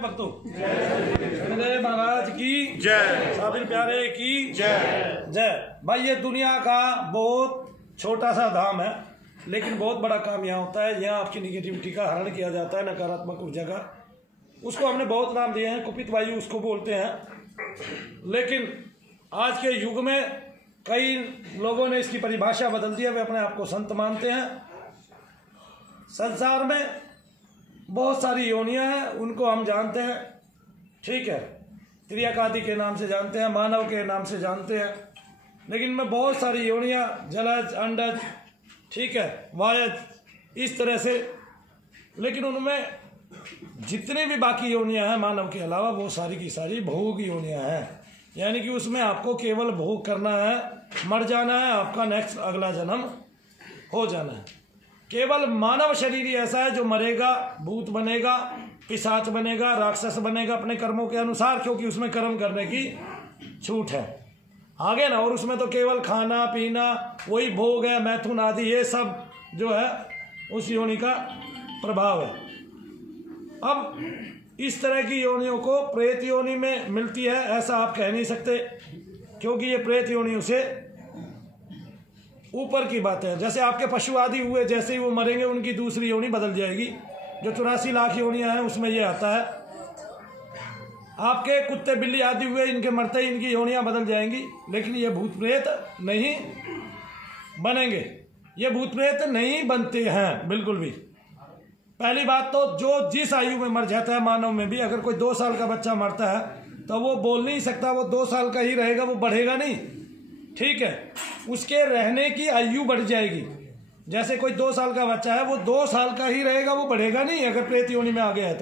भक्तों जय महाराज की जय, साबिर प्यारे की जय जय। भाई ये दुनिया का बहुत छोटा सा धाम है, लेकिन बहुत बड़ा काम यहाँ होता है। यहाँ आपकी निगेटिविटी का हरण किया जाता है, नकारात्मक ऊर्जा का। उसको हमने बहुत नाम दिए हैं, कुपित वायु उसको बोलते हैं। लेकिन आज के युग में कई लोगों ने इसकी परिभाषा बदल दी है, वे अपने आप को संत मानते हैं। संसार में बहुत सारी योनियां हैं, उनको हम जानते हैं, ठीक है। त्रियाकादि के नाम से जानते हैं, मानव के नाम से जानते हैं, लेकिन में बहुत सारी योनियां, जलज, अंडज, ठीक है, वायज, इस तरह से। लेकिन उनमें जितने भी बाकी योनियां हैं मानव के अलावा, वो सारी की सारी भोग योनियां हैं। यानी कि उसमें आपको केवल भोग करना है, मर जाना है, आपका नेक्स्ट अगला जन्म हो जाना है। केवल मानव शरीर ही ऐसा है जो मरेगा, भूत बनेगा, पिशाच बनेगा, राक्षस बनेगा अपने कर्मों के अनुसार, क्योंकि उसमें कर्म करने की छूट है आगे ना। और उसमें तो केवल खाना पीना, वही भोग है, मैथुन आदि, ये सब जो है उस योनि का प्रभाव है। अब इस तरह की योनियों को प्रेत योनि में मिलती है ऐसा आप कह नहीं सकते, क्योंकि ये प्रेत योनियों से ऊपर की बात है। जैसे आपके पशु आदि हुए, जैसे ही वो मरेंगे उनकी दूसरी योनि बदल जाएगी। जो 84 लाख योनियां हैं उसमें ये आता है। आपके कुत्ते बिल्ली आदि हुए, इनके मरते ही इनकी योनियां बदल जाएंगी, लेकिन ये भूत प्रेत नहीं बनेंगे, ये भूत प्रेत नहीं बनते हैं बिल्कुल भी। पहली बात तो जो जिस आयु में मर जाता है, मानव में भी अगर कोई 2 साल का बच्चा मरता है तो वो बोल नहीं सकता, वो 2 साल का ही रहेगा, वो बढ़ेगा नहीं, ठीक है। उसके रहने की आयु बढ़ जाएगी। जैसे कोई 2 साल का बच्चा है, वो 2 साल का ही रहेगा, वो बढ़ेगा नहीं अगर प्रेत योनि में आ गया है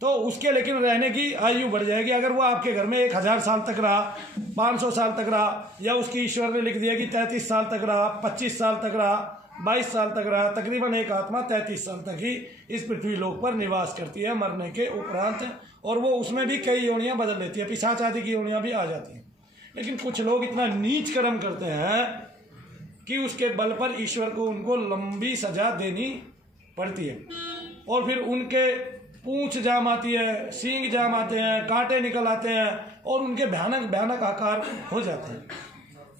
तो उसके लेकिन रहने की आयु बढ़ जाएगी। अगर वो आपके घर में 1000 साल तक रहा, 500 साल तक रहा, या उसकी ईश्वर ने लिख दिया कि 33 साल तक रहा, 25 साल तक रहा, 22 साल तक रहा, तकरीबन एक आत्मा 33 साल तक ही इस पृथ्वी लोक पर निवास करती है मरने के उपरांत। और वो उसमें भी कई योनियां बदल लेती है, पिशाच आदि की योनियां भी आ जाती हैं। लेकिन कुछ लोग इतना नीच कर्म करते हैं कि उसके बल पर ईश्वर को उनको लंबी सजा देनी पड़ती है, और फिर उनके पूंछ जाम आती है, सींग जाम आते हैं, कांटे निकल आते हैं, और उनके भयानक भयानक आकार हो जाते हैं।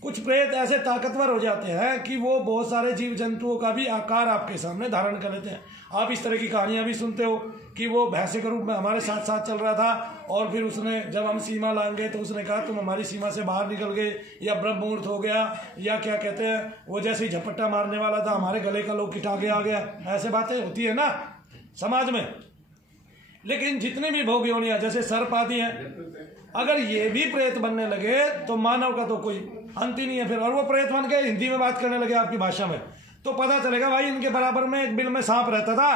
कुछ प्रेत ऐसे ताकतवर हो जाते हैं कि वो बहुत सारे जीव जंतुओं का भी आकार आपके सामने धारण कर लेते हैं। आप इस तरह की कहानियां भी सुनते हो कि वो भैंसे के रूप में हमारे साथ साथ चल रहा था, और फिर उसने जब हम सीमा लांगे तो उसने कहा तुम हमारी सीमा से बाहर निकल गए, या ब्रह्म मुहूर्त हो गया, या क्या कहते हैं, वो जैसे ही झपट्टा मारने वाला था हमारे गले का लोग किटा के आ गया। ऐसे बातें होती है ना समाज में। लेकिन जितने भी भोग योनियां, जैसे सर्प आदि हैं, अगर ये भी प्रेत बनने लगे तो मानव का तो कोई अंत ही नहीं है फिर। और वो प्रेत बन के हिंदी में बात करने लगे आपकी भाषा में, तो पता चलेगा भाई इनके बराबर में एक बिल में सांप रहता था।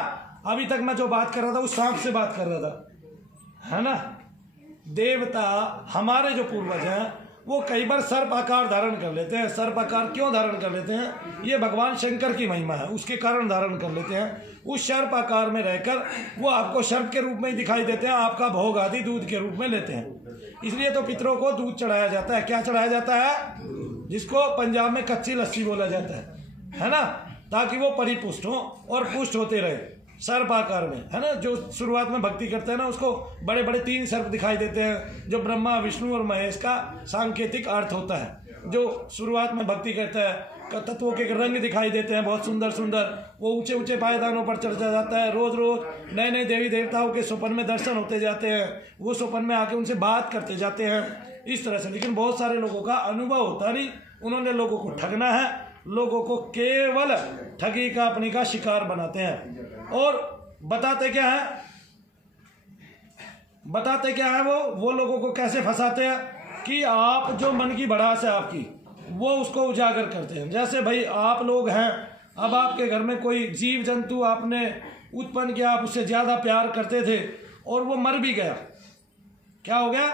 अभी तक मैं जो बात कर रहा था उस सांप से बात कर रहा था, है ना। देवता हमारे जो पूर्वज हैं वो कई बार सर्प आकार धारण कर लेते हैं। सर्प आकार क्यों धारण कर लेते हैं? ये भगवान शंकर की महिमा है, उसके कारण धारण कर लेते हैं। उस सर्प आकार में रहकर वो आपको सर्प के रूप में ही दिखाई देते हैं, आपका भोग आदि दूध के रूप में लेते हैं। इसलिए तो पितरों को दूध चढ़ाया जाता है। क्या चढ़ाया जाता है? जिसको पंजाब में कच्ची लस्सी बोला जाता है ना, ताकि वो परिपुष्ट हो और पुष्ट होते रहे सर्प आकार में, है ना। जो शुरुआत में भक्ति करते हैं ना, उसको बड़े बड़े 3 सर्प दिखाई देते हैं, जो ब्रह्मा, विष्णु और महेश का सांकेतिक अर्थ होता है। जो शुरुआत में भक्ति करता है, तत्वों के रंग दिखाई देते हैं बहुत सुंदर सुंदर। वो ऊंचे ऊंचे पायदानों पर चढ़ा जाता है, रोज रोज नए नए देवी देवताओं के स्वप्न में दर्शन होते जाते हैं, वो स्वप्न में आके उनसे बात करते जाते हैं, इस तरह से। लेकिन बहुत सारे लोगों का अनुभव होता नहीं, उन्होंने लोगों को ठगना है, लोगों को केवल ठगी का अपनी का शिकार बनाते हैं। और बताते क्या है वो लोगों को कैसे फंसाते हैं कि आप जो मन की भड़ास है आपकी, वो उसको उजागर करते हैं। जैसे भाई आप लोग हैं, अब आपके घर में कोई जीव जंतु आपने उत्पन्न किया, आप उससे ज्यादा प्यार करते थे और वो मर भी गया। क्या हो गया?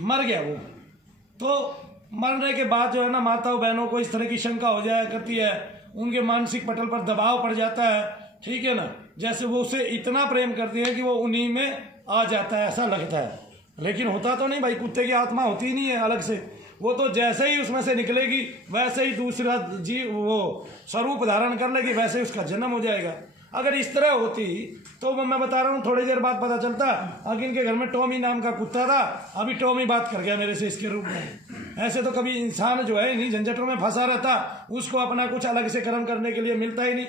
मर गया वो। तो मरने के बाद जो है ना, माताओं बहनों को इस तरह की शंका हो जाया करती है, उनके मानसिक पटल पर दबाव पड़ जाता है, ठीक है ना। जैसे वो उसे इतना प्रेम करती है कि वो उन्हीं में आ जाता है, ऐसा लगता है। लेकिन होता तो नहीं भाई, कुत्ते की आत्मा होती ही नहीं है अलग से। वो तो जैसे ही उसमें से निकलेगी वैसे ही दूसरा जीव वो स्वरूप धारण कर लेगी, वैसे ही उसका जन्म हो जाएगा। अगर इस तरह होती तो मैं बता रहा हूँ थोड़ी देर बाद पता चलता। आगे इनके घर में टॉमी नाम का कुत्ता था, अभी टॉमी बात कर गया मेरे से इसके रूप में। ऐसे तो कभी इंसान जो है इन्हीं झंझटों में फंसा रहता, उसको अपना कुछ अलग से कर्म करने के लिए मिलता ही नहीं,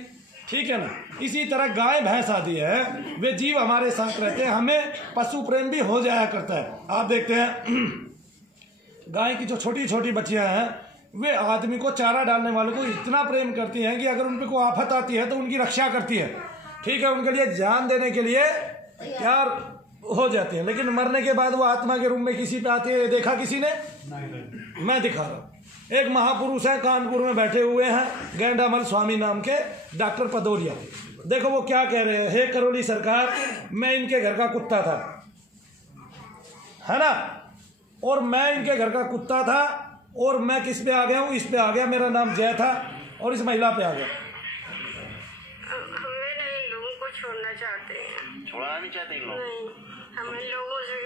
ठीक है ना। इसी तरह गाय भैंस आदि है, वे जीव हमारे साथ रहते हैं, हमें पशु प्रेम भी हो जाया करता है। आप देखते हैं गाय की जो छोटी छोटी बच्चियां हैं वे आदमी को चारा डालने वाले को इतना प्रेम करती हैं कि अगर उन पर कोई आफत आती है तो उनकी रक्षा करती है, ठीक है, उनके लिए जान देने के लिए तैयार हो जाती है। लेकिन मरने के बाद वो आत्मा के रूप में किसी पे आती है, देखा किसी ने? मैं दिखा रहा हूँ। एक महापुरुष है, कानपुर में बैठे हुए हैं, गेंडामल स्वामी नाम के, डॉक्टर पदौरिया। देखो वो क्या कह रहे हैं, हे करोली सरकार, मैं इनके घर का कुत्ता था, है ना, और मैं इनके घर का कुत्ता था और मैं किस पे आ गया हूँ, इस पे आ गया, मेरा नाम जय था और इस महिला पे आ गया। हमें नहीं, लोगों को छोड़ना चाहते हैं। छोड़ना नहीं चाहते इन लोग? नहीं, हमें लोगों से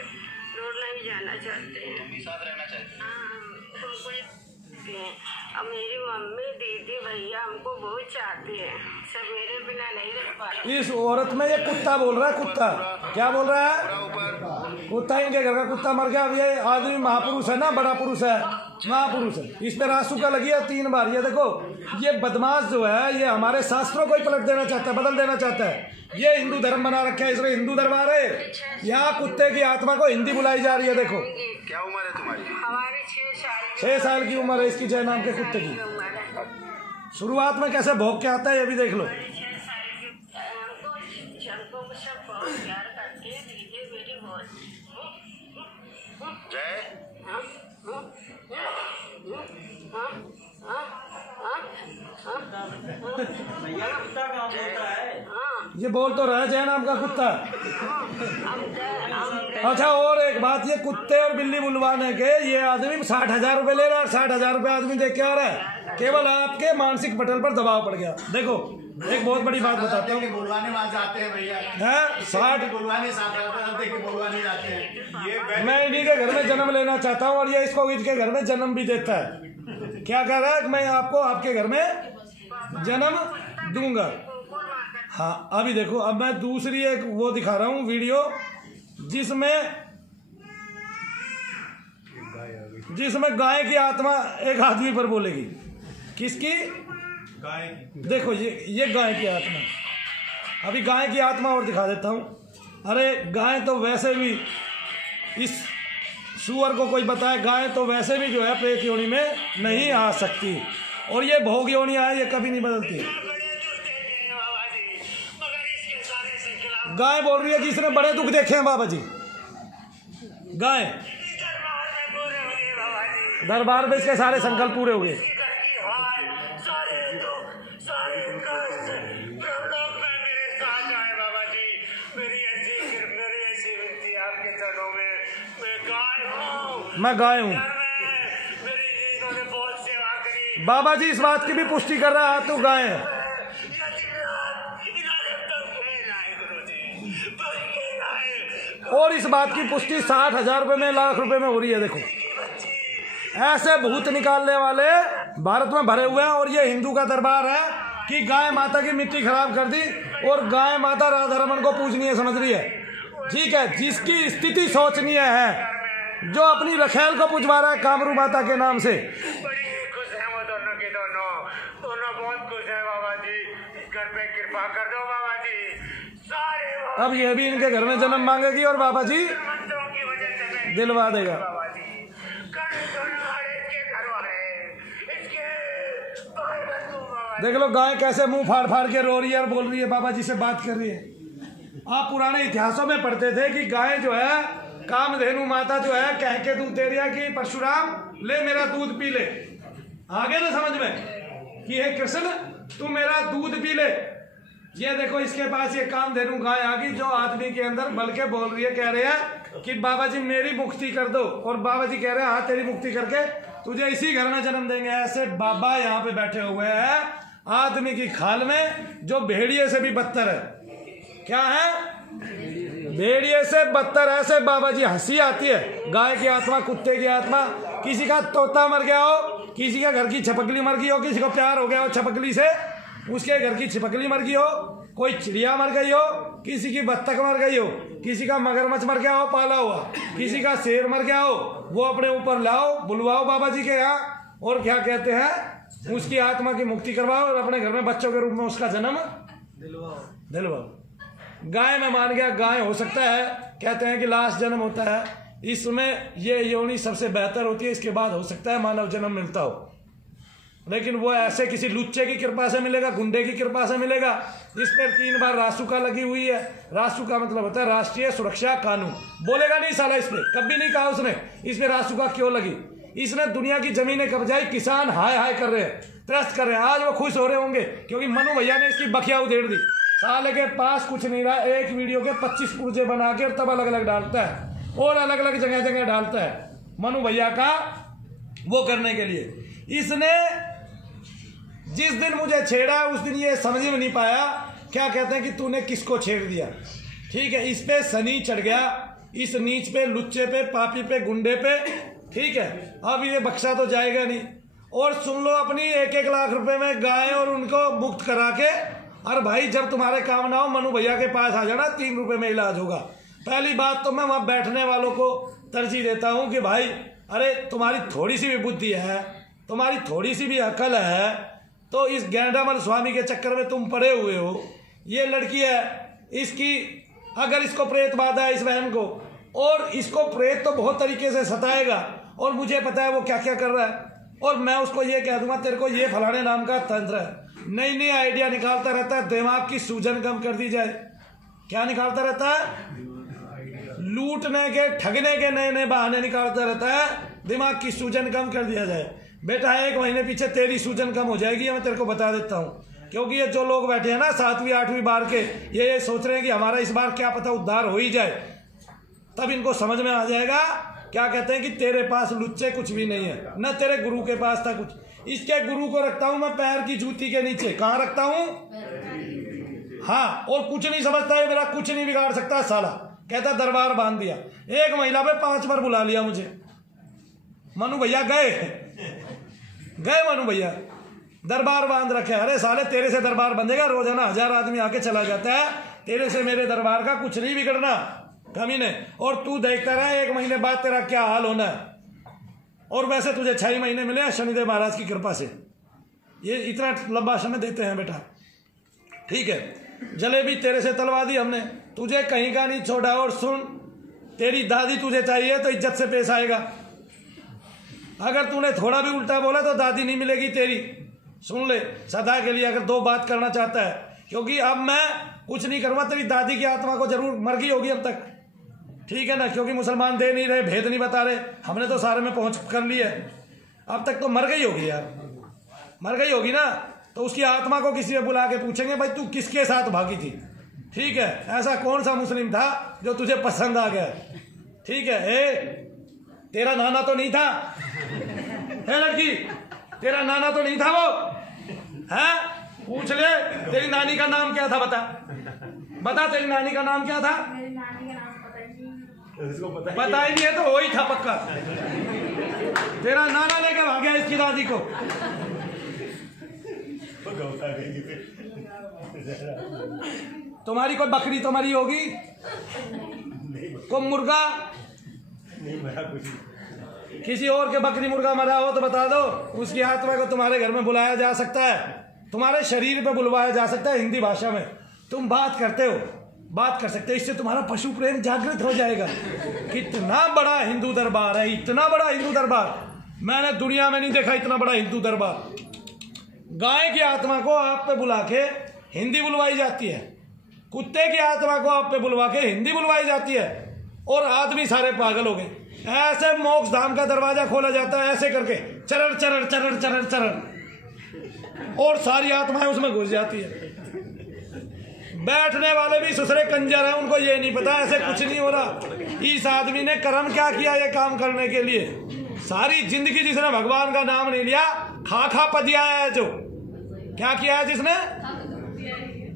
दूर नहीं जाना चाहते हैं। तुम भी साथ रहना चाहते हैं? हमको अब मेरी मम्मी दीदी भैया हमको बहुत चाहते हैं, सब मेरे बिना नहीं रह पाते। इस औरत में ये कुत्ता बोल रहा है, कुत्ता क्या बोल रहा है? कुत्ता, इनके घर का कुत्ता मर गया। अब ये आदमी महापुरुष है ना, बड़ा पुरुष है, महापुरुष है, इस पे रासुका लगी है 3 बार। ये देखो ये बदमाश जो है ये हमारे शास्त्रों को ही पलट देना चाहता है, बदल देना चाहता है। ये हिंदू धर्म बना रखा है, इसलिए हिंदू दरबार है, यहाँ कुत्ते की आत्मा को हिंदी बुलाई जा रही है। देखो क्या उम्र है तुम्हारी? हमारी 6 साल 6 साल की उम्र है इसकी, जय नाम के कुत्ते की। शुरुआत में कैसे भौंक के आता है ये भी देख लो। 6 साल की हमको सब बहुत प्यार करते हैं, दीदी मेरी बहुत। जय ये बोल तो रहा है जय नाम का कुत्ता। अच्छा और एक बात, ये कुत्ते और बिल्ली बुलवाने के ये आदमी 60,000 रुपए ले रहा है। 60,000 रुपए आदमी देख के आ रहा है, केवल आपके मानसिक पटल पर दबाव पड़ गया। देखो एक बहुत बड़ी बात बताता हूँ, बुलवाने वहाँ जाते हैं भैया, है 60 बुलवाने बुलवाने जाते हैं। ये मैं इन्हीं के घर में जन्म लेना चाहता हूँ और ये इसको इसके घर में जन्म भी देता है। क्या कह रहा है, मैं आपको आपके घर में जन्म दूंगा। हाँ अभी देखो, अब मैं दूसरी एक वो दिखा रहा हूँ वीडियो जिसमें गाय की आत्मा एक आदमी पर बोलेगी। किसकी? गाय। देखो ये गाय की आत्मा। अभी गाय की आत्मा और दिखा देता हूँ। अरे गाय तो वैसे भी, इस सुअर को कोई बताए, गाय तो वैसे भी जो है प्रेत योनि में नहीं आ सकती, और ये भोग योनि है, ये कभी नहीं बदलती। गाय बोल रही है जिसने बड़े दुख देखे हैं बाबा जी। गाय दरबार में इसके सारे संकल्प पूरे हो गए। मैं गाय हूँ बाबा जी, इस बात की भी पुष्टि कर रहा है तू गाय है। और इस बात की पुष्टि 60,000 रुपए में, लाख रुपए में हो रही है। देखो ऐसे भूत निकालने वाले भारत में भरे हुए हैं, और ये हिंदू का दरबार है कि गाय माता की मिट्टी खराब कर दी और गाय माता राधा रमन को पूजनीय समझ रही है। ठीक है, जिसकी स्थिति सोचनीय है, जो अपनी रखेल को पुजवा रहा है कामरू माता के नाम से। बड़ी खुश है वो दोनों के दोनों बहुत खुश है बाबा जी। घर पे कृपा कर दो बाबा जी। सारे अब ये भी इनके घर में जन्म मांगेगी और बाबा जी मंत्रों की वजह से मैं दिलवा देगा। बाबा जी इसके घर वाले इसके बाबा। देख लो गाय कैसे मुंह फाड़ फाड़ के रो रही है और बोल रही है, बाबा जी से बात कर रही है। आप पुराने इतिहासों में पढ़ते थे कि गाय जो है, कामधेनु माता जो है, कह के दूध दे रही है कि परशुराम ले मेरा दूध पी ले। आगे ना समझ में कि हे कृष्ण तू मेरा दूध पी ले। ये देखो इसके पास ये कामधेनु गाय आ गई जो आदमी के अंदर बल के बोल रही है, कह रहे हैं कि बाबा जी मेरी मुक्ति कर दो, और बाबा जी कह रहे हैं हाँ तेरी मुक्ति करके तुझे इसी घर में जन्म देंगे। ऐसे बाबा यहाँ पे बैठे हुए हैं आदमी की खाल में, जो भेड़िए से भी बदतर है। क्या है? भेड़िए से बदतर। ऐसे बाबा जी, हंसी आती है। गाय की आत्मा, कुत्ते की आत्मा, किसी का तोता मर गया हो, किसी का घर की छपकली मर गई हो, किसी को प्यार हो गया हो छपकली से, उसके घर की छिपकली मर गई हो, कोई चिड़िया मर गई हो, किसी की बत्तख मर गई हो, किसी का मगरमच्छ मर गया हो पाला हुआ, किसी का शेर मर गया हो, वो अपने ऊपर लाओ, बुलवाओ बाबा जी के यहाँ, और क्या कहते हैं, उसकी आत्मा की मुक्ति करवाओ और अपने घर में बच्चों के रूप में उसका जन्म दिलवाओ। गाय में मान गया, गाय हो सकता है, कहते हैं कि लास्ट जन्म होता है, इसमें ये योनि सबसे बेहतर होती है, इसके बाद हो सकता है मानव जन्म मिलता हो, लेकिन वो ऐसे किसी लुच्चे की कृपा से मिलेगा, गुंडे की कृपा से मिलेगा। इस पर 3 बार रासुका लगी हुई है। रासुका मतलब होता है राष्ट्रीय सुरक्षा कानून। बोलेगा नहीं साला, इस पे कभी नहीं कहा उसने इस पे रासुका क्यों लगी। इसने दुनिया की जमीनें कब्जाई, किसान हाय हाय कर रहे हैं, त्रस्त कर रहे हैं। आज वो खुश हो रहे होंगे क्योंकि मनु भैया ने इसकी बखिया उधेड़ दी। साले के पास कुछ नहीं रहा, एक वीडियो के 25 पुर्जे बना के और तब अलग अलग डालता है और अलग अलग जगह जगह डालता है मनु भैया का वो करने के लिए। इसने जिस दिन मुझे छेड़ा उस दिन ये समझ में नहीं पाया, क्या कहते हैं कि तूने किसको छेड़ दिया। ठीक है, इस पे शनि चढ़ गया, इस नीच पे, लुच्चे पे, पापी पे, गुंडे पे। ठीक है, अब ये बख्शा तो जाएगा नहीं। और सुन लो, अपनी 1-1 लाख रुपए में गाय और उनको मुक्त करा के, अरे भाई जब तुम्हारे काम ना हो मनु भैया के पास आ जाना, 3 रुपए में इलाज होगा। पहली बात तो मैं वहां बैठने वालों को तरजीह देता हूं कि भाई अरे तुम्हारी थोड़ी सी भी बुद्धि है, तुम्हारी थोड़ी सी भी अकल है, तो इस गैंडामल स्वामी के चक्कर में तुम पड़े हुए हो। ये लड़की है, इसकी अगर इसको प्रेत बाधा है इस बहन को, और इसको प्रेत तो बहुत तरीके से सताएगा और मुझे पता है वो क्या क्या कर रहा है, और मैं उसको ये कह दूंगा तेरे को ये फलाने नाम का तंत्र है, नई नई आइडिया निकालता रहता है, दिमाग की सूजन कम कर दी जाए। क्या निकालता रहता है? लूटने के, ठगने के नए नए बहाने निकालता रहता है, दिमाग की सूजन कम कर दिया जाए। बेटा 1 महीने पीछे तेरी सूजन कम हो जाएगी, मैं तेरे को बता देता हूँ। क्योंकि ये जो लोग बैठे हैं ना 7वीं 8वीं बार के, ये सोच रहे हैं कि हमारा इस बार क्या पता उद्धार हो ही जाए, तब इनको समझ में आ जाएगा। क्या कहते हैं कि तेरे पास लुच्चे कुछ भी नहीं है, न तेरे गुरु के पास था कुछ। इसके गुरु को रखता हूं मैं पैर की जूती के नीचे। कहाँ रखता हूं? हाँ, और कुछ नहीं समझता है, मेरा कुछ नहीं बिगाड़ सकता साला। कहता दरबार बांध दिया, 1 महिला पे 5 बार बुला लिया मुझे। मनु भैया गए मनु भैया, दरबार बांध रखे। अरे साले तेरे से दरबार बंधेगा? रोजाना 1000 आदमी आके चला जाता है, तेरे से मेरे दरबार का कुछ नहीं बिगड़ना कमी ने। और तू देखता रहा 1 महीने बाद तेरा क्या हाल होना है। और वैसे तुझे 6 महीने मिले शनिदेव महाराज की कृपा से, ये इतना लंबा समय देते हैं बेटा। ठीक है, जलेबी तेरे से तलवा दी हमने, तुझे कहीं का नहीं छोड़ा। और सुन, तेरी दादी तुझे चाहिए तो इज्जत से पेश आएगा। अगर तूने थोड़ा भी उल्टा बोला तो दादी नहीं मिलेगी तेरी। सुन ले सदा के लिए, अगर 2 बात करना चाहता है, क्योंकि अब मैं कुछ नहीं करूँगा, तेरी दादी की आत्मा को जरूर मर गई होगी अब तक। ठीक है ना, क्योंकि मुसलमान दे नहीं रहे, भेद नहीं बता रहे, हमने तो सारे में पहुंच कर ली है। अब तक तो मर गई होगी यार, मर गई होगी ना। तो उसकी आत्मा को किसी में बुला के पूछेंगे भाई तू किसके साथ भागी थी। ठीक है, ऐसा कौन सा मुस्लिम था जो तुझे पसंद आ गया। ठीक है, तेरा नाना तो नहीं था, है लड़की, तेरा नाना तो नहीं था वो, है? पूछ ले तेरी नानी का नाम क्या था, बता तेरी नानी का नाम क्या था? पता ही नहीं है तो वो ही था पक्का। तेरा नाना लेकर भाग गया इसकी दादी को। तुम्हारी कोई बकरी तो मरी होगी, कोई मुर्गा, किसी और के बकरी मुर्गा मरा हो तो बता दो, उसकी आत्मा को तुम्हारे घर में बुलाया जा सकता है, तुम्हारे शरीर पे बुलवाया जा सकता है। हिंदी भाषा में तुम बात करते हो, बात कर सकते हो, इससे तुम्हारा पशु प्रेम जागृत हो जाएगा। कितना बड़ा हिंदू दरबार है, इतना बड़ा हिंदू दरबार मैंने दुनिया में नहीं देखा, इतना बड़ा हिंदू दरबार। गाय की आत्मा को आप पे बुला के हिंदी बुलवाई जाती है, कुत्ते की आत्मा को आप पे बुलवा के हिंदी बुलवाई जाती है, और आदमी सारे पागल हो गए। ऐसे मोक्ष धाम का दरवाजा खोला जाता है, ऐसे करके चरण चरण चरण चरण चरण, और सारी आत्माएं उसमें घुस जाती है। बैठने वाले भी सुसरे कंजर हैं, उनको ये नहीं पता ऐसे कुछ नहीं हो रहा। इस आदमी ने कर्म क्या किया ये काम करने के लिए? सारी जिंदगी जिसने भगवान का नाम नहीं लिया, खा खा पदिया है। जो क्या किया है जिसने?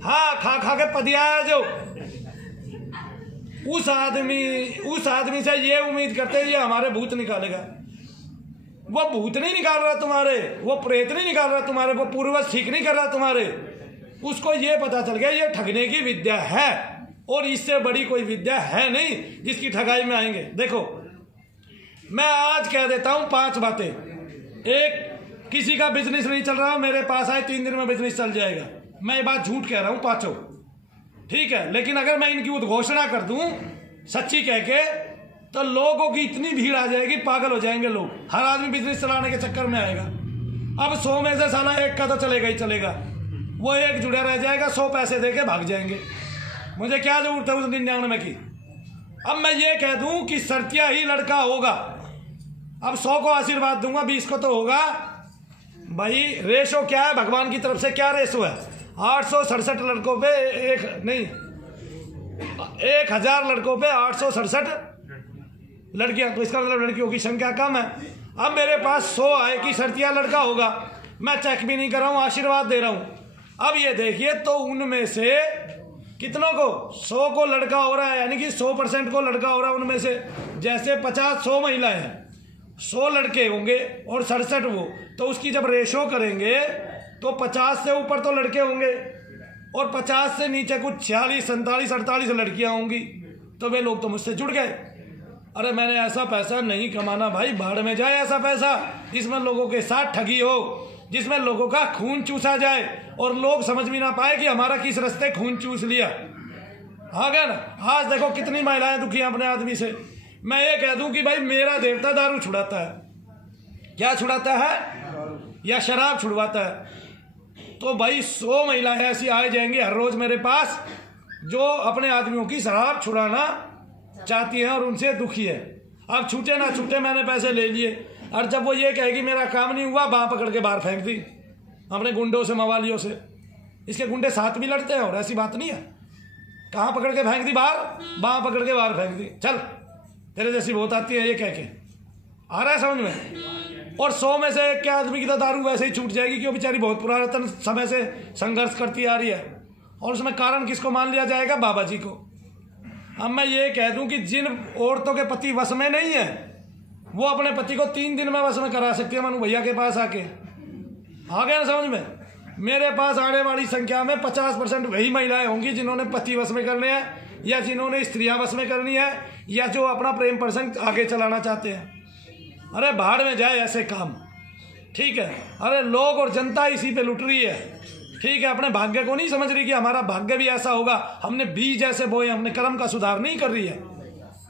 हाँ, खा खा के पदिया है। जो उस आदमी से ये उम्मीद करते हैं ये हमारे भूत निकालेगा। वो भूत नहीं निकाल रहा तुम्हारे, वो प्रेत नहीं निकाल रहा तुम्हारे, वो पूर्वज ठीक नहीं कर रहा तुम्हारे। उसको ये पता चल गया ये ठगने की विद्या है और इससे बड़ी कोई विद्या है नहीं जिसकी ठगाई में आएंगे। देखो मैं आज कह देता हूं 5 बातें। एक, किसी का बिजनेस नहीं चल रहा, मेरे पास आए 3 दिन में बिजनेस चल जाएगा। मैं ये बात झूठ कह रहा हूं 5, ठीक है। लेकिन अगर मैं इनकी उद्घोषणा कर दूं सच्ची कह के तो लोगों की इतनी भीड़ आ जाएगी, पागल हो जाएंगे लोग। हर आदमी बिजनेस चलाने के चक्कर में आएगा। अब 100 में से साला 1 का तो चलेगा ही चलेगा, वो 1 जुड़ा रह जाएगा, 100 पैसे दे के भाग जाएंगे। मुझे क्या जरूरत है उस 99 की। अब मैं ये कह दूं कि सरतिया ही लड़का होगा। अब 100 को आशीर्वाद दूंगा, 20 को तो होगा। भाई रेशो क्या है भगवान की तरफ से, क्या रेशो है? 867 लड़कों पे 1000 लड़कों पे 867 लड़कियां, तो इसका मतलब लड़कियों की संख्या कम है। अब मेरे पास 100 आए कि सरतिया लड़का होगा, मैं चेक भी नहीं कर रहा हूं, आशीर्वाद दे रहा हूं। अब ये देखिए तो उनमें से कितनों को, 100 को लड़का हो रहा है, यानी कि 100% को लड़का हो रहा है उनमें से। जैसे 50-100 महिलाएं हैं, 100 लड़के होंगे और 67 वो, तो उसकी जब रेशो करेंगे तो 50 से ऊपर तो लड़के होंगे और 50 से नीचे कुछ 46, 47, 48 लड़कियां होंगी। तो वे लोग तो मुझसे जुड़ गए। अरे मैंने ऐसा पैसा नहीं कमाना भाई, भाड़ में जाए ऐसा पैसा जिसमें लोगों के साथ ठगी हो, जिसमें लोगों का खून चूसा जाए और लोग समझ भी ना पाए कि हमारा किस रास्ते खून चूस लिया। हाँ क्या ना। आज देखो कितनी महिलाएं दुखी हैं अपने आदमी से। मैं ये कह दूं कि भाई मेरा देवता दारू छुड़ाता है, क्या छुड़ाता है, या शराब छुड़वाता है। तो भाई 100 महिलाएं ऐसी आ जाएंगी हर रोज मेरे पास जो अपने आदमियों की शराब छुड़ाना चाहती हैं और उनसे दुखी है। अब छूटे ना छूटे मैंने पैसे ले लिए, और जब वो ये कहेगी मेरा काम नहीं हुआ, बाँह पकड़ के बाहर फेंक दी अपने गुंडों से, मवालियों से। इसके गुंडे साथ भी लड़ते हैं और ऐसी बात नहीं है। कहाँ पकड़ के फेंक दी बाहर, बाँह पकड़ के बाहर फेंक दी, चल तेरे जैसी बहुत आती है, ये कह के। आ रहा है समझ में? और 100 में से 1 के आदमी की तो दारू वैसे ही छूट जाएगी कि वो बेचारी बहुत पुरातन समय से संघर्ष करती आ रही है। और उसमें कारण किसको मान लिया जाएगा? बाबा जी को। अब मैं ये कह दूं कि जिन औरतों के पति वश में नहीं है वो अपने पति को 3 दिन में वश में करा सकती है। मनु भैया के पास आके आ गया ना समझ में? मेरे पास आने वाली संख्या में 50% वही महिलाएं होंगी जिन्होंने पति वश में करने हैं, या जिन्होंने स्त्रियां वश में करनी है, या जो अपना प्रेम प्रसंग आगे चलाना चाहते हैं। अरे भाड़ में जाए ऐसे काम, ठीक है। अरे लोग और जनता इसी पे लुट रही है, ठीक है। अपने भाग्य को नहीं समझ रही कि हमारा भाग्य भी ऐसा होगा। हमने बीज ऐसे बोए, हमने कर्म का सुधार नहीं कर रही है,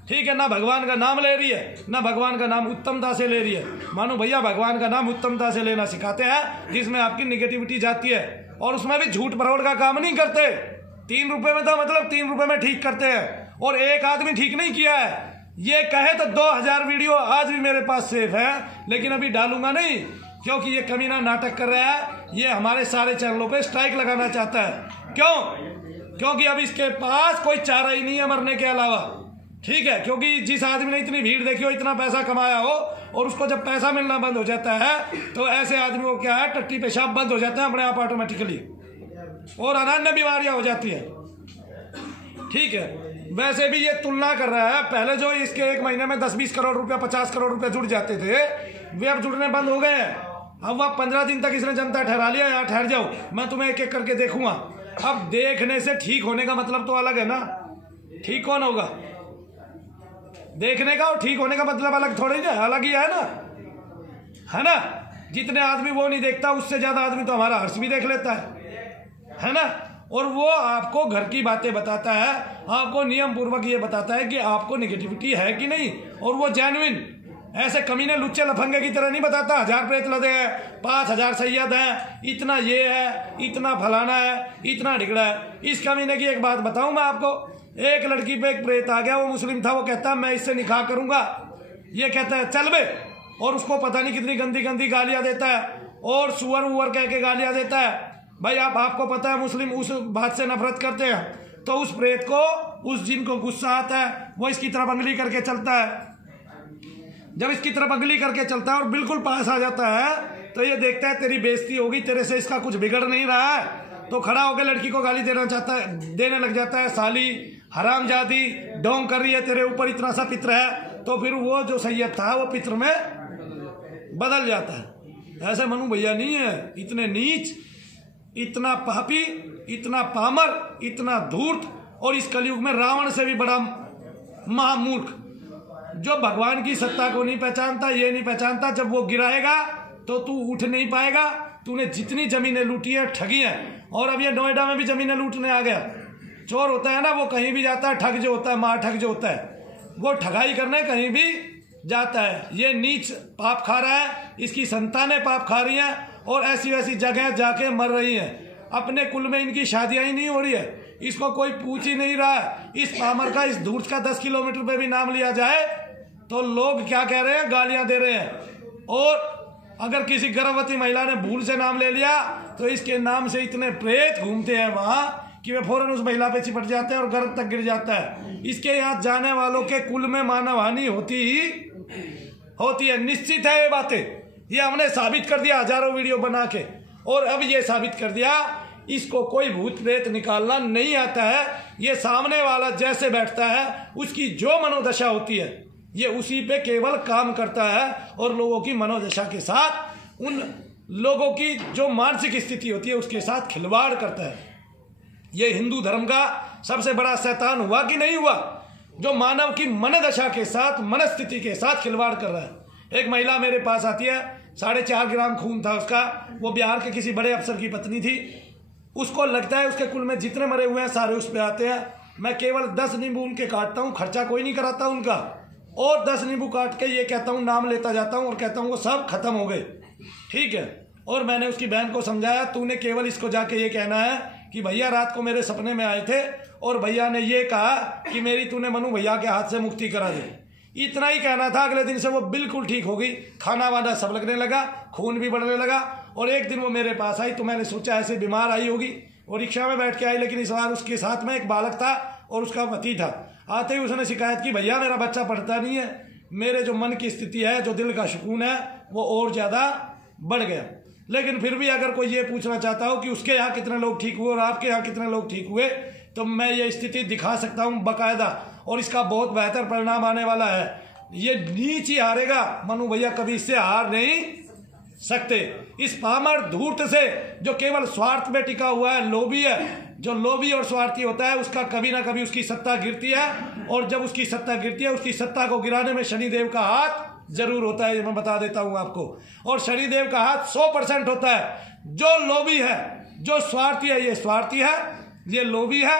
ठीक है। ना भगवान का नाम ले रही है, ना भगवान का नाम उत्तमता से ले रही है। मानो भैया भगवान का नाम उत्तमता से लेना सिखाते हैं, जिसमें आपकी निगेटिविटी जाती है, और उसमें भी झूठ फरोड़ का काम नहीं करते। 3 रुपए में तो मतलब 3 रुपए में ठीक करते हैं, और एक आदमी ठीक नहीं किया है। ये कहे तो 2000 वीडियो आज भी मेरे पास सेव है, लेकिन अभी डालूंगा नहीं, क्योंकि ये कमीना नाटक कर रहा है। ये हमारे सारे चैनलों पे स्ट्राइक लगाना चाहता है। क्यों? क्योंकि अब इसके पास कोई चारा ही नहीं है मरने के अलावा, ठीक है। क्योंकि जिस आदमी ने इतनी भीड़ देखी हो, इतना पैसा कमाया हो, और उसको जब पैसा मिलना बंद हो जाता है तो ऐसे आदमी को क्या है, टट्टी पेशाब बंद हो जाते हैं अपने आप ऑटोमेटिकली, और अनन्य बीमारियां हो जाती है, ठीक है। वैसे भी ये तुलना कर रहा है, पहले जो इसके 1 महीने में 10-20 करोड़ रुपया, 50 करोड़ रुपया जुड़ जाते थे, वे अब जुड़ने बंद हो गए हैं। अब वह 15 दिन तक इसने जनता ठहरा लिया, यहाँ ठहर जाओ, मैं तुम्हें एक एक करके देखूंगा। अब देखने से ठीक होने का मतलब तो अलग है ना। ठीक कौन होगा? देखने का और ठीक होने का मतलब अलग थोड़ी ना, अलग ही है ना, जितने आदमी वो नहीं देखता, उससे ज्यादा आदमी तो हमारा हर्ष भी देख लेता है ना। और वो आपको घर की बातें बताता है, आपको नियम पूर्वक ये बताता है कि आपको निगेटिविटी है कि नहीं, और वो जेन्युइन, ऐसे कमीने लुच्चे लफंगे की तरह नहीं बताता। 1000 प्रेत लदे हैं, 5000 सैयद हैं, इतना ये है, इतना फलाना है, इतना ढिगड़ा है। इस कमीने की एक बात बताऊं मैं आपको, एक लड़की पे एक प्रेत आ गया, वो मुस्लिम था, वो कहता है मैं इससे निकाह करूंगा, ये कहता है चल बे, और उसको पता नहीं कितनी गंदी गंदी गालियां देता है, और सुअर उवर कह के गालियां देता है। भाई आपको पता है मुस्लिम उस बात से नफरत करते हैं, तो उस प्रेत को, उस जिन को गुस्सा आता है, वो इसकी तरफ अंगली करके चलता है। जब इसकी तरफ अंगली करके चलता है और बिल्कुल पास आ जाता है, तो ये देखता है तेरी बेइज्जती होगी, तेरे से इसका कुछ बिगड़ नहीं रहा है, तो खड़ा होकर लड़की को गाली देने लग जाता है, साली, हरामजादी, डोंग कर रही है तेरे ऊपर, इतना सा पित्र है। तो फिर वो जो सैयद था वो पित्र में बदल जाता है। ऐसे मनु भैया नहीं है, इतने नीच इतना पापी, इतना पामर, इतना धूर्त, और इस कलयुग में रावण से भी बड़ा महामूर्ख, जो भगवान की सत्ता को नहीं पहचानता, ये नहीं पहचानता जब वो गिराएगा तो तू उठ नहीं पाएगा। तूने जितनी जमीनें लूटी है, ठगी है, और अब ये नोएडा में भी जमीनें लूटने आ गया। चोर होता है ना, वो कहीं भी जाता है, ठग जो होता है, मार ठग जो होता है, वो ठगाई करने कहीं भी जाता है। ये नीच पाप खा रहा है, इसकी संतानें पाप खा रही हैं, और ऐसी वैसी जगह जाके मर रही हैं। अपने कुल में इनकी शादियां ही नहीं हो रही है, इसको कोई पूछ ही नहीं रहा है। इस पामर का, इस धूर्त का 10 किलोमीटर पे भी नाम लिया जाए तो लोग क्या कह रहे हैं, गालियां दे रहे हैं। और अगर किसी गर्भवती महिला ने भूल से नाम ले लिया तो इसके नाम से इतने प्रेत घूमते हैं वहां कि वे फौरन उस महिला पे चिपट जाते हैं और गर्भ तक गिर जाता है। इसके यहाँ जाने वालों के कुल में मानव हानि होती है, निश्चित है ये बातें। ये हमने साबित कर दिया हजारों वीडियो बना के, और अब ये साबित कर दिया इसको कोई भूत प्रेत निकालना नहीं आता है। ये सामने वाला जैसे बैठता है, उसकी जो मनोदशा होती है, ये उसी पे केवल काम करता है, और लोगों की मनोदशा के साथ, उन लोगों की जो मानसिक स्थिति होती है उसके साथ खिलवाड़ करता है। ये हिंदू धर्म का सबसे बड़ा शैतान हुआ कि नहीं हुआ, जो मानव की मनोदशा के साथ, मनस्थिति के साथ खिलवाड़ कर रहा है। एक महिला मेरे पास आती है, 4.5 ग्राम खून था उसका, वो बिहार के किसी बड़े अफसर की पत्नी थी। उसको लगता है उसके कुल में जितने मरे हुए हैं सारे उस पर आते हैं। मैं केवल 10 नींबू उनके काटता हूँ, खर्चा कोई नहीं कराता उनका, और 10 नींबू काट के ये कहता हूँ, नाम लेता जाता हूँ और कहता हूँ वो सब खत्म हो गए, ठीक है। और मैंने उसकी बहन को समझाया, तूने केवल इसको जाके ये कहना है कि भैया रात को मेरे सपने में आए थे और भैया ने ये कहा कि मेरी तूने मनु भैया के हाथ से मुक्ति करा दे। इतना ही कहना था। अगले दिन से वो बिल्कुल ठीक हो गई, खाना वाना सब लगने लगा, खून भी बढ़ने लगा। और एक दिन वो मेरे पास आई तो मैंने सोचा ऐसे बीमार आई होगी, वो रिक्शा में बैठ के आई, लेकिन इस बार उसके साथ में एक बालक था और उसका पति था। आते ही उसने शिकायत की, भैया मेरा बच्चा पढ़ता नहीं है, मेरे जो मन की स्थिति है, जो दिल का सुकून है, वो और ज़्यादा बढ़ गया। लेकिन फिर भी अगर कोई ये पूछना चाहता हो कि उसके यहाँ कितने लोग ठीक हुए और आपके यहाँ कितने लोग ठीक हुए, तो मैं ये स्थिति दिखा सकता हूँ बाकायदा, और इसका बहुत बेहतर परिणाम आने वाला है। ये नीच ही हारेगा, मनु भैया कभी इससे हार नहीं सकते। इस पामर धूर्त से जो केवल स्वार्थ में टिका हुआ है, लोभी है, जो लोभी और स्वार्थी होता है उसका कभी ना कभी उसकी सत्ता गिरती है, और जब उसकी सत्ता गिरती है, उसकी सत्ता को गिराने में शनिदेव का हाथ जरूर होता है, ये मैं बता देता हूं आपको। और शनिदेव का हाथ 100% होता है। जो लोभी है, जो स्वार्थी है, ये स्वार्थी है, ये लोभी है,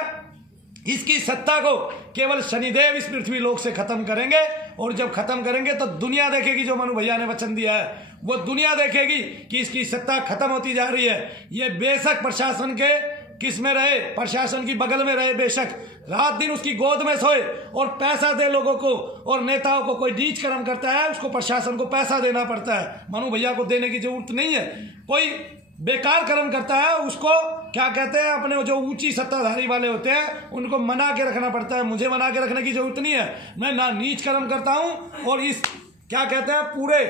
इसकी सत्ता को केवल शनिदेव इस पृथ्वी लोक से खत्म करेंगे। और जब खत्म करेंगे तो दुनिया देखेगी, जो मनु भैया ने वचन दिया है वो दुनिया देखेगी कि इसकी सत्ता खत्म होती जा रही है। ये बेशक प्रशासन के किस में रहे, प्रशासन की बगल में रहे, बेशक रात दिन उसकी गोद में सोए और पैसा दे लोगों को, और नेताओं को कोई नीच कर्म करता है उसको प्रशासन को पैसा देना पड़ता है। मनु भैया को देने की जरूरत नहीं है। कोई बेकार कर्म करता है उसको क्या कहते हैं, अपने जो ऊंची सत्ताधारी वाले होते हैं उनको मना के रखना पड़ता है। मुझे मना के रखने की जरूरत नहीं है, मैं ना नीच कर्म करता हूं, और इस क्या कहते हैं पूरे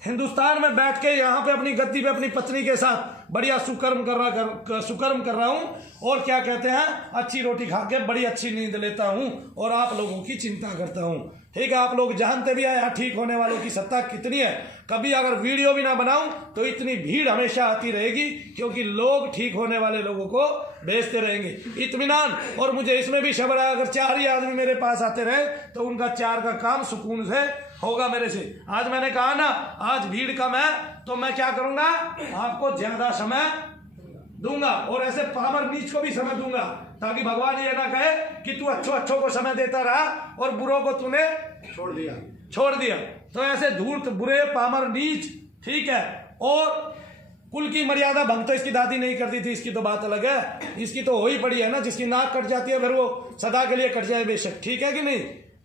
हिंदुस्तान में बैठ के यहाँ पे अपनी गद्दी पे अपनी पत्नी के साथ बढ़िया सुकर्म कर रहा हूँ, और क्या कहते हैं अच्छी रोटी खा के बड़ी अच्छी नींद लेता हूँ, और आप लोगों की चिंता करता हूँ। ठीक है, आप लोग जानते भी हैं यहाँ ठीक होने वालों की सत्ता कितनी है। कभी अगर वीडियो भी ना बनाऊं तो इतनी भीड़ हमेशा आती रहेगी, क्योंकि लोग ठीक होने वाले लोगों को भेजते रहेंगे। इत्मीनान, और मुझे इसमें भी शबर है, अगर 4 ही आदमी मेरे पास आते रहे तो उनका 4 का काम सुकून से होगा मेरे से। आज मैंने कहा ना, आज भीड़ कम है तो मैं क्या करूंगा, आपको ज्यादा समय दूंगा, और ऐसे पामर नीच को भी समय दूंगा, ताकि भगवान ये ना कहे कि तू अच्छों को समय देता रहा और बुरों को तूने छोड़ दिया। तो ऐसे धूर्त, बुरे, पामर, नीच, ठीक है। और कुल की मर्यादा भंग तो इसकी दादी नहीं करती थी, इसकी तो बात अलग है। इसकी तो हो ही पड़ी है ना, जिसकी नाक कट जाती है फिर वो सदा के लिए कट जाए बेशक, ठीक है कि नहीं,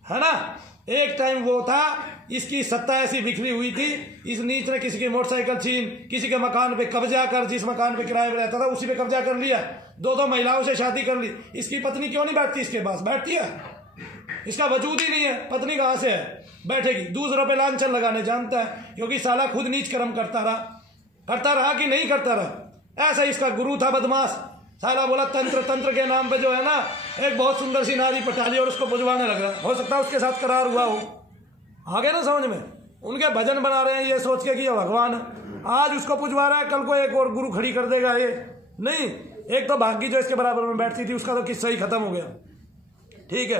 है ना। एक टाइम वो था, इसकी सत्ता ऐसी बिखरी हुई थी, इस नीच ने किसी की मोटरसाइकिल छीन, किसी के मकान पे कब्जा कर, जिस मकान पे किराए पे रहता था उसी पे कब्जा कर लिया, 2 महिलाओं से शादी कर ली। इसकी पत्नी क्यों नहीं बैठती इसके पास, बैठती है, इसका वजूद ही नहीं है, पत्नी कहां से है, बैठेगी। दूसरों पे लांछन लगाने जानता है, क्योंकि साला खुद नीच कर्म करता रहा कि नहीं करता रहा। ऐसा इसका गुरु था बदमाश, साला बोला तंत्र के नाम पे जो है ना एक बहुत सुंदर सी नारी पटा ली और उसको पुजवाने लग रहा। हो सकता है उसके साथ करार हुआ हो, आगे ना समझ में। उनके भजन बना रहे हैं ये सोच के कि ये भगवान है, आज उसको पुजवा रहा है, कल को एक और गुरु खड़ी कर देगा ये, नहीं, एक तो भाग्य जो इसके बराबर में बैठती थी उसका तो किस्सा ही खत्म हो गया। ठीक है,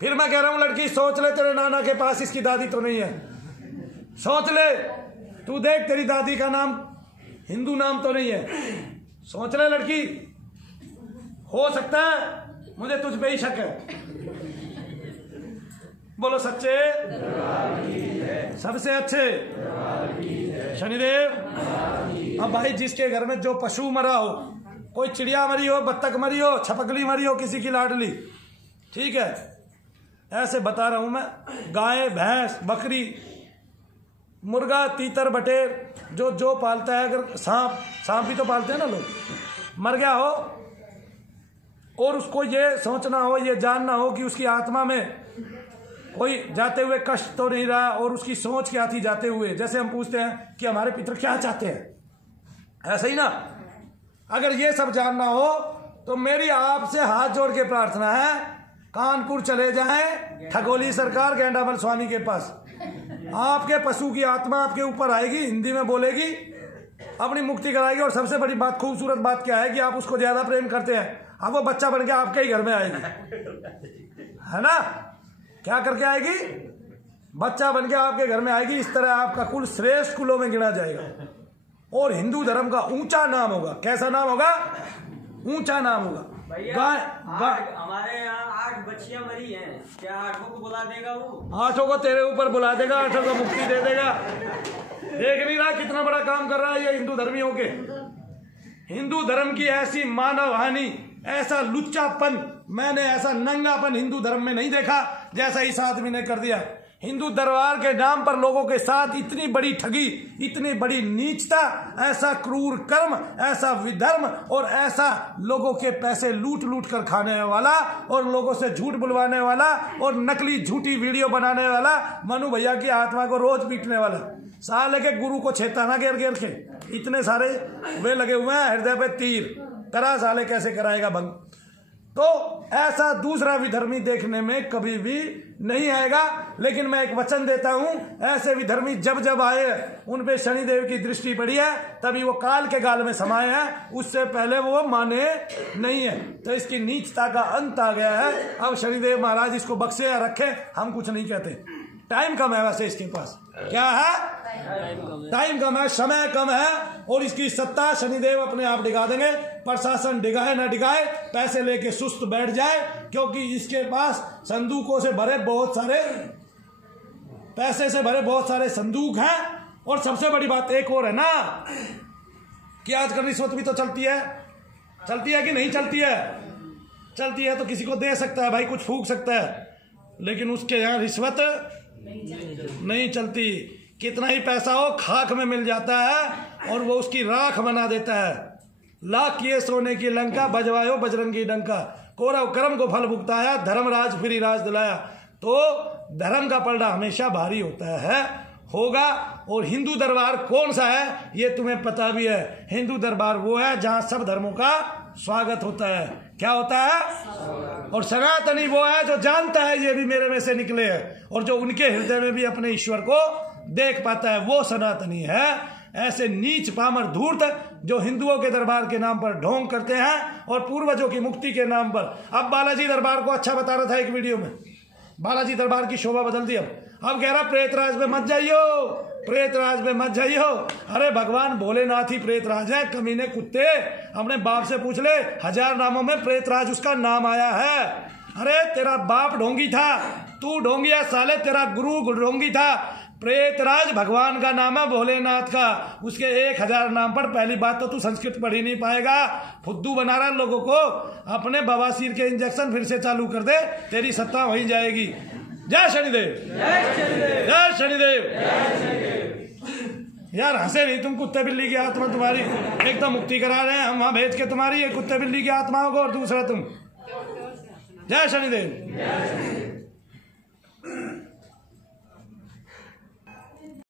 फिर मैं कह रहा हूं लड़की सोच ले, तेरे नाना के पास इसकी दादी तो नहीं है, सोच ले, तू देख तेरी दादी का नाम हिंदू नाम तो नहीं है, सोच ले लड़की, हो सकता है मुझे तुझ पे ही शक है। बोलो सच्चे सबसे अच्छे शनिदेव। अब भाई जिसके घर में जो पशु मरा हो, कोई चिड़िया मरी हो, बत्तख मरी हो, छपकली मरी हो, किसी की लाडली, ठीक है, ऐसे बता रहा हूं मैं, गाय भैंस बकरी मुर्गा तीतर बटेर जो पालता है, अगर सांप भी तो पालते हैं ना लोग, मर गया हो और उसको ये सोचना हो, ये जानना हो कि उसकी आत्मा में कोई जाते हुए कष्ट तो नहीं रहा, और उसकी सोच क्या थी जाते हुए, जैसे हम पूछते हैं कि हमारे पितर क्या चाहते हैं, ऐसे ही ना, अगर ये सब जानना हो तो मेरी आपसे हाथ जोड़ के प्रार्थना है, कानपुर चले जाएं ठगोली सरकार गेंडामल स्वामी के पास, आपके पशु की आत्मा आपके ऊपर आएगी, हिंदी में बोलेगी, अपनी मुक्ति कराएगी। और सबसे बड़ी बात, खूबसूरत बात क्या है कि आप उसको ज्यादा प्रेम करते हैं, अब वो बच्चा बन के आपके ही घर में आएगी, है ना, क्या करके आएगी, बच्चा बन के आपके घर में आएगी। इस तरह आपका कुल श्रेष्ठ कुलों में गिना जाएगा और हिंदू धर्म का ऊंचा नाम होगा। कैसा नाम होगा, ऊंचा नाम होगा। हमारे यहाँ 8 बच्चियां मरी हैं, क्या 8 को बुला देगा वो? 8 को तेरे ऊपर बुला देगा, 8 को मुक्ति दे देगा। देख नहीं रहा कितना बड़ा काम कर रहा है ये हिंदू धर्मियों के। हिंदू धर्म की ऐसी मानव हानि, ऐसा लुच्चापन, मैंने ऐसा नंगापन हिंदू धर्म में नहीं देखा जैसा इस आदमी ने कर दिया। हिंदू दरबार के नाम पर लोगों के साथ इतनी बड़ी ठगी, इतनी बड़ी नीचता, ऐसा क्रूर कर्म, ऐसा विधर्म और ऐसा लोगों के पैसे लूट लूट कर खाने वाला और लोगों से झूठ बुलवाने वाला और नकली झूठी वीडियो बनाने वाला, मनु भैया की आत्मा को रोज पीटने वाला, साले के गुरु को छेताना घेर घेर के, इतने सारे वे लगे हुए हैं हृदय पे तीर, तेरा साले कैसे कराएगा भंग। तो ऐसा दूसरा विधर्मी देखने में कभी भी नहीं आएगा। लेकिन मैं एक वचन देता हूं, ऐसे विधर्मी जब जब आए उन पे शनिदेव की दृष्टि पड़ी है, तभी वो काल के गाल में समाये हैं, उससे पहले वो माने नहीं है। तो इसकी नीचता का अंत आ गया है। अब शनिदेव महाराज इसको बख्शे या रखे, हम कुछ नहीं कहते। टाइम कम है वैसे इसके पास, क्या है, टाइम कम है, समय कम है, और इसकी सत्ता शनिदेव अपने आप डिगा देंगे। प्रशासन डिगाए ना डिगाए, पैसे लेके सुस्त बैठ जाए, क्योंकि इसके पास संदूकों से भरे बहुत सारे, पैसे से भरे बहुत सारे संदूक हैं। और सबसे बड़ी बात एक और है ना, कि आजकल रिश्वत भी तो चलती है कि नहीं चलती है? चलती है तो किसी को दे सकता है भाई, कुछ फूंक सकता है, लेकिन उसके यहाँ रिश्वत नहीं चलती। कितना ही पैसा हो खाक में मिल जाता है और वो उसकी राख बना देता है। लाख किए सोने की लंका, बजवायो बजरंगी डंका, कोरव कर्म को फल भुगताया, धर्मराज फिर राज दिलाया। तो धर्म का पलड़ा हमेशा भारी होता है, होगा। और हिंदू दरबार कौन सा है ये तुम्हें पता भी है। हिंदू दरबार वो है जहां सब धर्मों का स्वागत होता है। क्या होता है? और सनातनी वो है जो जानता है ये भी मेरे में से निकले हैं, और जो उनके हृदय में भी अपने ईश्वर को देख पाता है, वो सनातनी है। ऐसे नीच पामर धूर्त जो हिंदुओं के दरबार के नाम पर ढोंग करते हैं और पूर्वजों की मुक्ति के नाम पर। अब बालाजी दरबार को अच्छा बता रहा था एक वीडियो में, बालाजी दरबार की शोभा बदल दी। अब कह रहा प्रेतराज में मत जाइयो, प्रेतराज में मत जाइयो। अरे भगवान भोलेनाथ ही प्रेतराज है, कमीने कुत्ते। अपने बाप से पूछ ले, 1000 नामों में प्रेतराज उसका नाम आया है। अरे तेरा बाप ढोंगी था, तू ढोंगिया साले, तेरा गुरु ढोंगी था। प्रेतराज भगवान का नाम है, भोलेनाथ का। उसके 1000 नाम पर पहली बात तो तू संस्कृत पढ़ ही नहीं पाएगा। फुद्दू बना रहा लोगों को। अपने बवासीर के इंजेक्शन फिर से चालू कर दे, तेरी सत्ता वहीं जाएगी। जय शनिदेव, जय शनिदेव। यार हंसे नहीं तुम, कुत्ते बिल्ली की आत्मा तुम्हारी। एक तो मुक्ति करा रहे हैं हम वहां भेज के तुम्हारी, ये कुत्ते बिल्ली की आत्माओं को, और दूसरा तुम। जय शनिदेव।